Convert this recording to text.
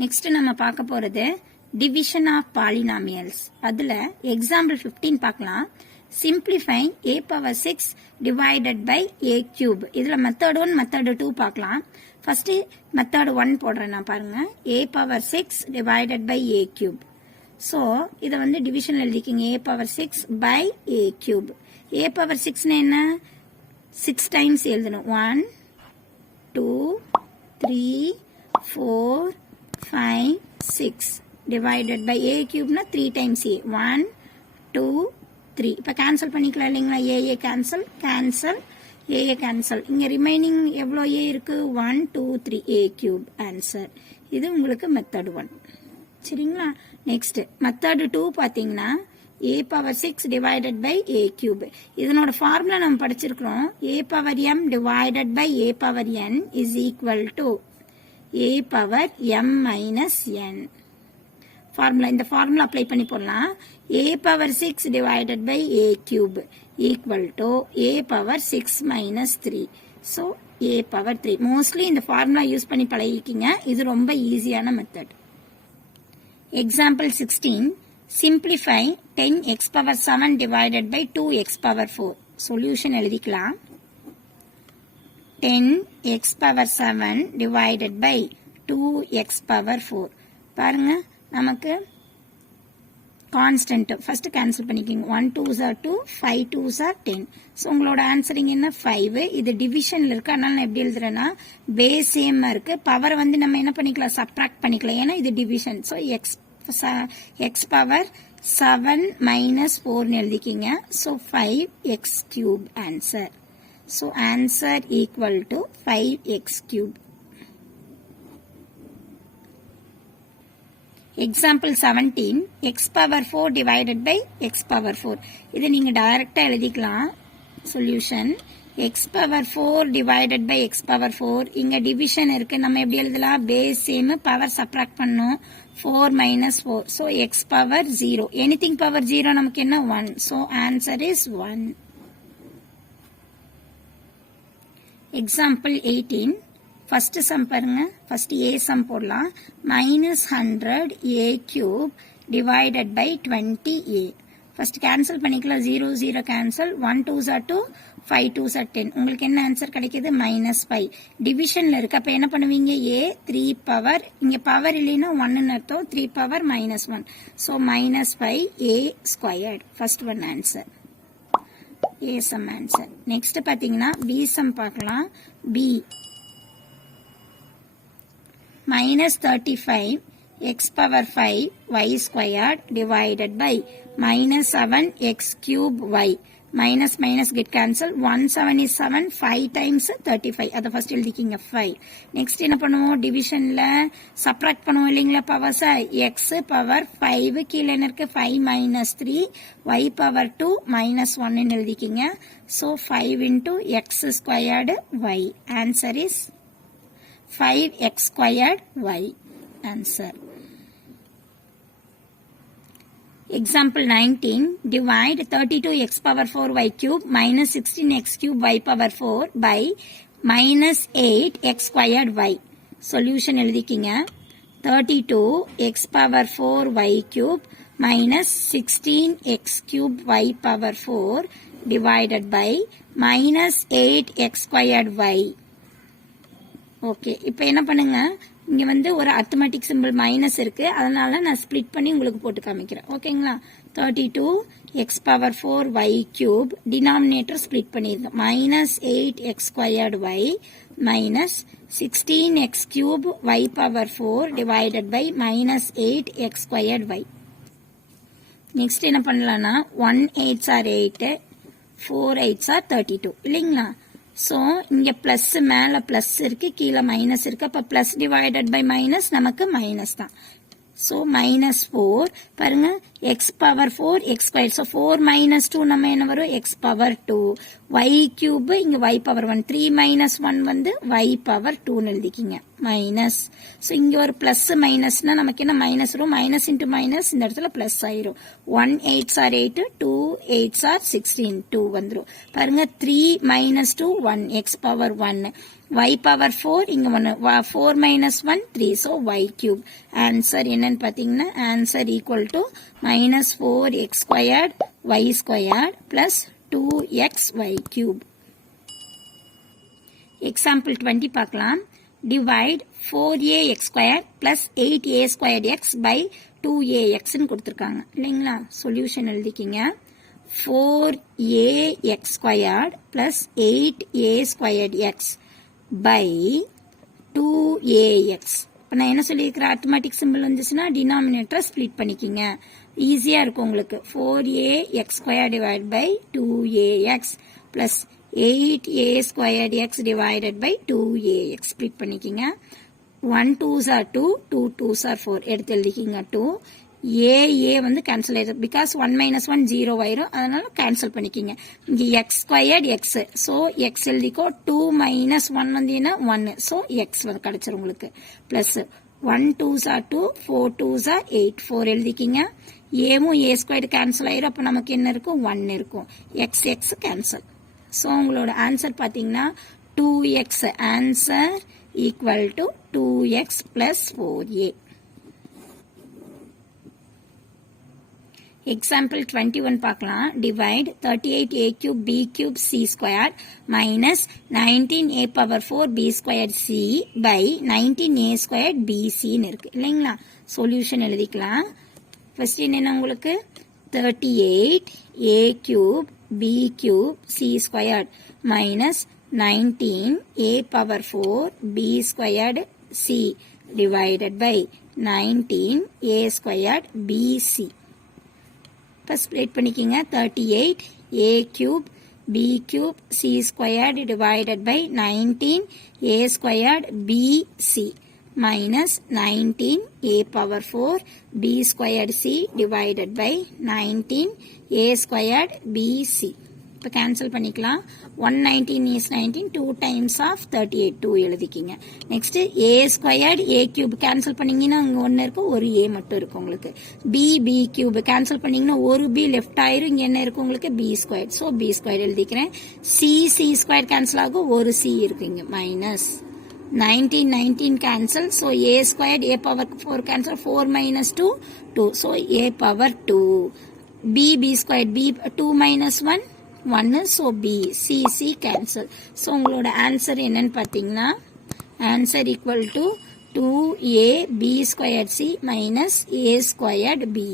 Next நம்ம பார்க்க போறது டிவிஷன் ஆஃப் பாலினாமியல்ஸ். அதுல எக்ஸாம்பிள் 15 பார்க்கலாம். Simplify a power 6 divided by a cube. இதுல மெத்தட் 1 மெத்தட் 2 பார்க்கலாம். ஃபர்ஸ்ட் மெத்தட் 1 போடுறேன் நான் பாருங்க. a power 6 divided by a cube. So இத வந்து division எழுதிக்கங்க. a power 6 by a cube. a power 6 னா என்ன? 6 டைம்ஸ் எழுதணும். 1 2 3 4 5 6 divided by a cube na 3 times a. 1 2 3. இப்ப கேன்சல் பண்ணிக்கலாம் இல்லைங்களா? a cancel cancel a cancel. இங்க ரிமைனிங் எவ்வளோ a இருக்கு? 1 2 3 a cube ஆன்சர். இது உங்களுக்கு மெத்தட் 1. சரிங்களா? நெக்ஸ்ட் மெத்தட் 2 பாத்தீங்கன்னா a power 6 divided by a cube. இதனோட ஃபார்முலா நம்ம படிச்சிருக்கிறோம். a power m divided by a power n is equal to a power m minus n. Formula இந்த formula apply பண்ணி போடலாம். a power 6 divided by a cube equal to a power 6 minus 3. so a power 3. Mostly இந்த formula use பண்ணி பழகிக்கிங்க. இது ரொம்ப ஈஸியான method. Example 16. simplify 10x power 7 divided by 2x power 4. Solution எழுதிக்கலாம். 10x power 7 divided by 2x power 4. பாருங்க நமக்கு constant first cancel பண்ணிக்கோங்க. 1 2s are 2 5 2s are 10. So உங்களோட ஆன்சரிங் என்ன? 5. இது டிவிஷன்ல இருக்கு. அதனால நான் எப்படி எழுதுறேன்னா பேஸ் சேமா இருக்கு. பவர் வந்து நம்ம என்ன பண்ணிக்கலாம்? சப்ட்ராக்ட் பண்ணிக்கலாம். ஏன்னா இது division. So x power 7 minus 4 எழுதிக்கிங்க. So 5x cube answer. So answer equal to 5x cube. Example 17. x power 4 divided by x power 4. இதை நீங்க டைரக்டா எழுதிக்கலாம். Solution x power 4 divided by x power 4. இங்க டிவிஷன் இருக்கு. நம்ம எப்படி எழுதலாம்? பேஸ் சேம், பவர் சப்ட்ராக்ட் பண்ணணும். 4 minus 4. so x power 0. anything power 0 நமக்கு என்ன? 1. so answer is 1. Example 18. First sum பாருங்க. ஃபர்ஸ்ட் a சம் போடலாம். minus 100 a cube divided by 20a. First cancel பண்ணிக்கலாம். 0 0 cancel. 1 2s are 2 5 2s are 10. உங்களுக்கு என்ன answer கிடைக்குது? -5. டிவிஷன்ல இருக்கு. அப்ப என்ன பண்ணுவீங்க? a 3 பவர், இங்க பவர் இல்லைன்னா 1 அர்த்தம். 3 power -1. so -5 a squared. First one answer. a sum answer. Next பாத்தீங்கன்னா b சம் பார்க்கலாம். b minus 35 x power 5 y squared divided by minus 7 x cube y. minus minus get cancel. 1 7 is 7. 5 times 35. அதை first எழுதிக்கிங்க 5. next என்ன பண்ணுவோம்? டிவிஷன்ல subtract பண்ணுவோம் இல்லைங்களா? Powers x power 5 கீழே என்ன இருக்கு? 5 minus 3 y power 2 minus 1 எழுதிக்கிங்க. so 5 into x squared y. answer is 5x squared y. answer. Example 19. divide 32x power 4 y cube minus 16x cube y power 4 by minus 8x squared y. solution எழுதிக்கிங்க. 32x power 4 y cube minus 16x cube y power 4 divided by minus 8x squared y. Okay, இப்போ என்ன பண்ணுங்க? இங்க வந்து ஒரு arithmetic simple minus இருக்கு. அதனால நான் split பண்ணி உங்களுக்கு போட்டு காமிக்கிறேன். ஓகேங்களா? 32x power 4 y cube denominator split பண்ணிருந்தோம். minus 8x squared y minus 16x cube y power 4 divided by minus 8x squared y. Next என்ன பண்ணலாம்னா 1 8s are 8, 4 8s are 32 இல்லைங்களா? சோ இங்க பிளஸ் மேல பிளஸ் இருக்கு, கீழே மைனஸ் இருக்கு. அப்ப பிளஸ் டிவைடட் பை மைனஸ் நமக்கு மைனஸ் தான். சோ minus 4 பாருங்க x power 4 x squared. so 4 minus 2 நம்ம என்ன வரும்? x power 2. y cube இங்க y power 1 3 minus 1 வந்து y power 2 எழுதிக்கிங்க மைனஸ். ஸோ இங்க ஒரு பிளஸ் மைனஸ்னா நமக்கு என்ன மைனஸ் வரும், மைனஸ் இன்டூ மைனஸ் இந்த இடத்துல பிளஸ் ஆயிரும். 1 8s are 8 2 8s are 16 2 வந்துரும். பாருங்க 3 minus 2 1 x power 1 y power 4 இங்க 1 4 minus 1 3 so y cube. Answer என்னன்னு பாத்தீங்கன்னா answer equal to minus 4x squared y squared plus 2xy cube. Example 20 பார்க்கலாம். Divide 4ax squared plus 8a squared x by 2ax ன்னு கொடுத்திருக்காங்க இல்லைங்களா. Solution எழுதிக்கிங்க. 4ax squared plus 8a squared x by 2ax. இப்போ நான் என்ன சொல்லியிருக்கிறேன், அரித்மெட்டிக் சிம்பிள் வந்துச்சுன்னா டினாமினேட்டரை split பண்ணிக்கிங்க, ஈஸியாக இருக்கும் உங்களுக்கு. 4ax squared divided by 2ax plus 8a squared x divided by 2ax split பண்ணிக்கிங்க. 1 2s are 2 2 2s are 4 எடுத்து எழுதிக்கிங்க. 2 a வந்து கேன்சல் ஆயிடும் பிகாஸ் 1 minus 1 0 ஆயிரும், அதனால கேன்சல் பண்ணிக்கிங்க. இங்க x squared x, so x எழுதிக்கோ. 2 minus 1 வந்தீங்கன்னா 1, ஸோ x வந்து கிடைச்சிரும் உங்களுக்கு. Plus 1 2s are 2 4 2s are 8 4 எழுதிக்கிங்க. ஏமும் a squared cancel ஆயிரும், அப்போ நமக்கு என்ன இருக்கும் 1 இருக்கும். x x cancel. ஸோ உங்களோட ஆன்சர் பார்த்தீங்கன்னா 2x answer equal to 2x plus 4a. Example 21 பார்க்கலாம். Divide 38a cube b cube c squared minus 19a power 4 b squared c by 19a squared bc ன்னு இருக்கு இல்லைங்களா. சொல்யூஷன் எழுதிக்கலாம். First என்ன உங்களுக்கு 38a cube b cube c squared minus 19a power 4 b squared c divided by 19a squared bc. இப்போ split பண்ணிக்கிங்க. 38a cube b cube c squared divided by 19a squared bc minus 19a power 4 b squared c divided by 19a squared bc. இப்போ cancel பண்ணிக்கலாம். 119 is 19 2 times of 38 2 எழுதிக்கிங்க. Next a squared a cube cancel பண்ணீங்கன்னா இங்க 1 இருக்கு, ஒரு a மட்டும் இருக்கு உங்களுக்கு. b cube கேன்சல் பண்ணீங்கன்னா ஒரு b லெஃப்ட் ஆயிரும், இங்க என்ன இருக்கு உங்களுக்கு b squared, so b squared எழுதிக்கிறேன். c squared கேன்சல் ஆகும், ஒரு c இருக்கு இங்க minus 19 cancel, so a squared a power 4 cancel, 4 minus 2 2, so a power 2. b squared b 2 minus 1 1, so b c cancel. so உங்களோட ஆன்சர் என்னன்னு பார்த்தீங்கன்னா answer equal to 2a b squared c minus a squared b.